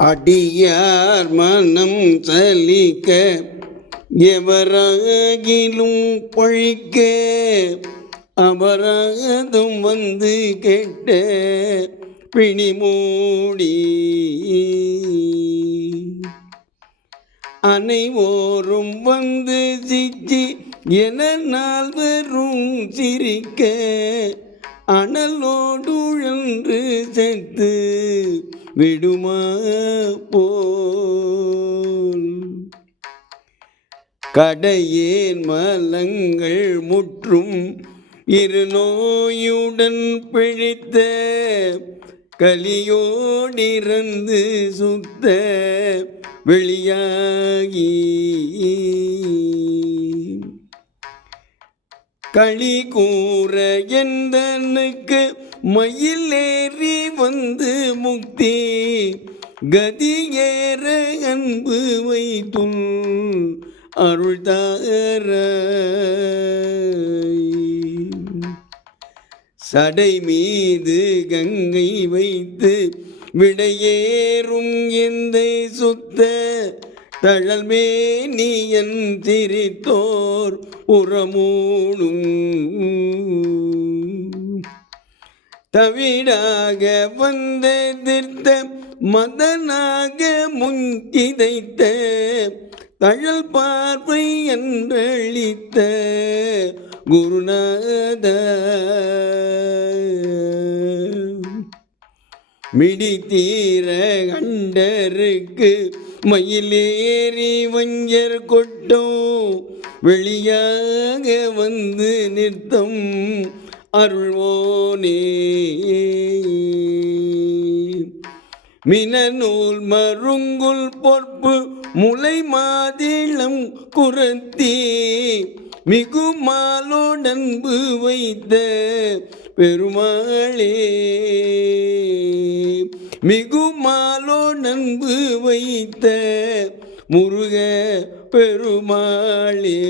அடியார் மனம் சலிக்க எவராகிலும் பழிக்க அபராதம் வந்து கெட்ட பிணிமூடி அனைவோரும் வந்து சிச்சி என நால்வரும் சிரிக்க அனலோடுழன்று செத்து விடுமா போல் கடையேன் மலங்கள் முற்றும் இருநோயுடன் பிழித்த கலியோடிறந்து சுத்த வெளியாகி களி கூற எந்தனுக்கு மயிலேறி வந்து முக்தி கதியேற அன்பு வைத்துள் அருள் தார சடை மீது கங்கை வைத்து விடையேறும் எந்தை சுத்த தழல்மே நீயன் சிரித்தோர் உறமூடும் தவிடாக வந்த திருத்த மதனாக முஞ்சிதைத்த தழல் பார்வை என்றழித்த குருநாத மிடித்தீர கண்டருக்கு மயிலேறி வஞ்சர் கொட்டும் வெளியாக வந்து நிறுத்தம் அருள்வோனே மினநூல் மருங்குல் பொற்பு முளை மாதிளம் குரத்தி மிகுமாலோடன்பு வைத்த பெருமாளே மிகுமாலோடன்பு வைத்த முருக பெருமாளே.